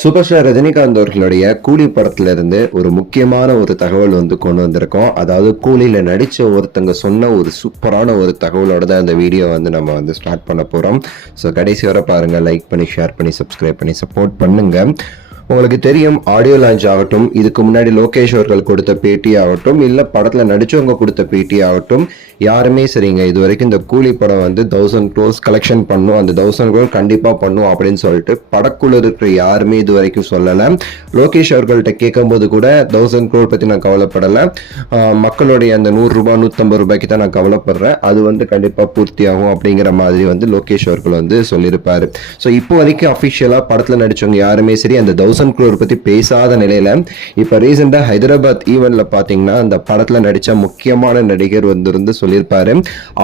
Super star Rajinikanth அவர்களுடைய கூலி படத்துல இருந்து ஒரு முக்கியமான ஒரு தகவல் கொண்டு வந்திருக்கோம். அதாவது கூலியில நடிச்ச ஒருத்தங்க சொன்ன ஒரு சூப்பரான ஒரு தகவலோட தான் இந்த வீடியோ நம்ம ஸ்டார்ட் பண்ண போறோம். ஸோ கடைசி வரை பாருங்க, லைக் பண்ணி ஷேர் பண்ணி சப்ஸ்கிரைப் பண்ணி சப்போர்ட் பண்ணுங்க. உங்களுக்கு தெரியும், ஆடியோ லான்ச் ஆகட்டும், இதுக்கு முன்னாடி லோகேஷ் அவர்கள் கொடுத்த பேட்டி ஆகட்டும், இல்ல படத்துல நடிச்சவங்க கொடுத்த பேட்டி ஆகட்டும், யாருமே சரிங்க இது வரைக்கும் இந்த கூலி படம் 1000 crores கலெக்ஷன் பண்ணும், அந்த 1000 crore கண்டிப்பா பண்ணும் அப்படின்னு சொல்லிட்டு படக்குள்ள இருக்கிற யாருமே இது வரைக்கும் சொல்லல. லோகேஷ் அவர்கள்ட்ட கேட்கும் போது கூட 1000 crore பத்தி நான் கவலைப்படல, மக்களுடைய அந்த 100 ரூபாய் 150 ரூபாய்க்கு தான் நான் கவலைப்படுறேன், அது கண்டிப்பா பூர்த்தி ஆகும் அப்படிங்கிற மாதிரி லோகேஷ் அவர்கள் சொல்லியிருப்பாரு. ஸோ இப்போ வரைக்கும் அபிஷியலா படத்துல நடிச்சவங்க யாருமே சரி அந்த 1000 crore பத்தி பேசாத நிலையில இப்ப ரீசெண்டா ஹைதராபாத் ஈவென்ட்ல பாத்தீங்கன்னா அந்த படத்துல நடிச்ச முக்கியமான நடிகர் சொல்லியிருப்பாரு,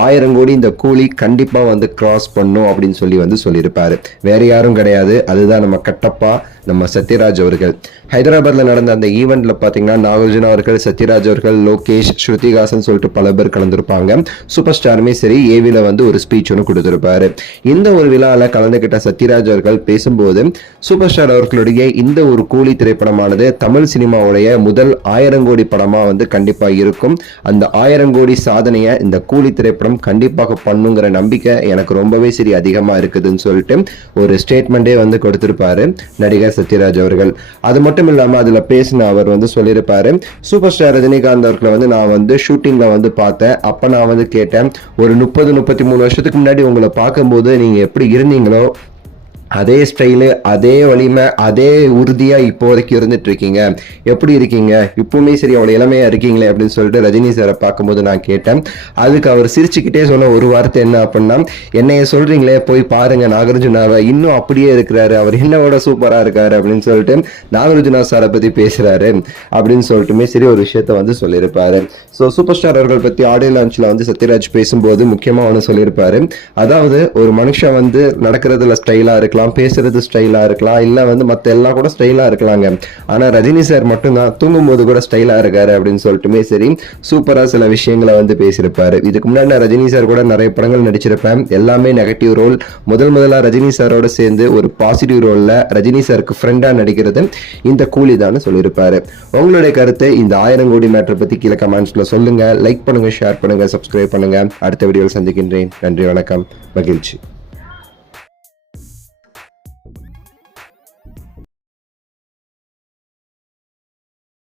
1000 கோடி இந்த கூலி கண்டிப்பா கிராஸ் பண்ணும் அப்படின்னு சொல்லியிருப்பாரு. வேற யாரும் கிடையாது, அதுதான் நம்ம கட்டப்பா, நம்ம சத்யராஜ் அவர்கள். ஹைதராபாத்ல நடந்த அந்த ஈவெண்ட்ல பாத்தீங்கன்னா நாகார்ஜுனா அவர்கள், சத்யராஜ் அவர்கள், லோகேஷ், ஸ்ருதிகாசன் சொல்லிட்டு பல பேர் கலந்துருப்பாங்க. சூப்பர் ஸ்டாருமே சரி ஏவில ஒரு ஸ்பீச் கொடுத்திருப்பாரு. இந்த ஒரு விழால கலந்துகிட்ட சத்யராஜ் அவர்கள் பேசும்போது சூப்பர் ஸ்டார் அவர்களுடைய இந்த ஒரு கூலி திரைப்படமானது தமிழ் சினிமாவுடைய முதல் 1000 கோடி படமா கண்டிப்பா இருக்கும். அந்த 1000 கோடி சாதனையை இந்த கூலி திரைப்படம் கண்டிப்பாக பண்ணுங்கிற நம்பிக்கை எனக்கு ரொம்பவே சரி அதிகமா இருக்குதுன்னு சொல்லிட்டு ஒரு ஸ்டேட்மெண்டே கொடுத்திருப்பாரு நடிகர் சத்யராஜ் அவர்கள். அது மட்டும் இல்லாம அதுல பேசின அவர் சொல்லியிருப்பாரு, சூப்பர் ஸ்டார் ரஜினிகாந்த் அவர்களை நான் ஷூட்டிங்ல பார்த்தேன். அப்ப நான் கேட்டேன், ஒரு 30-33 வருஷத்துக்கு முன்னாடி உங்களை பார்க்கும்போது நீங்க எப்படி இருந்தீங்களோ அதே ஸ்டைலு, அதே வலிமை, அதே உறுதியா இப்போ வரைக்கும் இருந்துட்டு இருக்கீங்க, எப்படி இருக்கீங்க இப்பவுமே சரி அவ்வளவு இளமையா இருக்கீங்களே அப்படின்னு சொல்லிட்டு ரஜினி சாரை பார்க்கும்போது நான் கேட்டேன். அதுக்கு அவர் சிரிச்சுக்கிட்டே சொன்ன ஒரு வார்த்தை என்ன அப்படின்னா, என்னைய சொல்றீங்களே போய் பாருங்க நாகார்ஜுனாவை, இன்னும் அப்படியே இருக்கிறாரு, அவர் என்னோட சூப்பரா இருக்காரு அப்படின்னு சொல்லிட்டு நாகார்ஜுனா சாரை பத்தி பேசுறாரு அப்படின்னு சொல்லிட்டுமே சரி ஒரு விஷயத்த சொல்லியிருப்பாரு. ஸோ சூப்பர் ஸ்டார் அவர்கள் பத்தி ஆடியோ லான்ச்ல சத்யராஜ் பேசும்போது முக்கியமா சொல்லியிருப்பாரு, அதாவது ஒரு மனுஷன் நடக்கிறதுல ஸ்டைலா இருக்கலாம், பேசுறது ஸ்டைலா இருக்கலாம், இல்ல மத்த எல்லாம் கூட ஸ்டைலா இருக்கலாங்க, ஆனா ரஜினி சார் மட்டும்தான் தூங்கும் போது கூட ஸ்டைலா இருக்காரு அப்படின்னு சொல்லிட்டுமே சரி சூப்பரா சில விஷயங்களை பேசியிருப்பாரு. இதுக்கு முன்னாடி நான் ரஜினி சார் கூட நிறைய படங்கள் நடிச்சிருப்பேன், எல்லாமே நெகட்டிவ் ரோல். முதல்ல ரஜினி சாரோட சேர்ந்து ஒரு பாசிட்டிவ் ரோல்ல ரஜினி சாருக்கு ஃப்ரெண்டா நடிக்கிறது இந்த கூலி தான் சொல்லியிருப்பாரு. உங்களுடைய கருத்தை இந்த 1000 கோடி மேட்டர் பத்தி கீழே கமெண்ட்ஸ்ல சொல்லுங்க. லைக் பண்ணுங்க, ஷேர் பண்ணுங்க, சப்ஸ்கிரைப் பண்ணுங்க. அடுத்த வீடியோவில் சந்திக்கின்றேன். நன்றி, வணக்கம், மகிழ்ச்சி.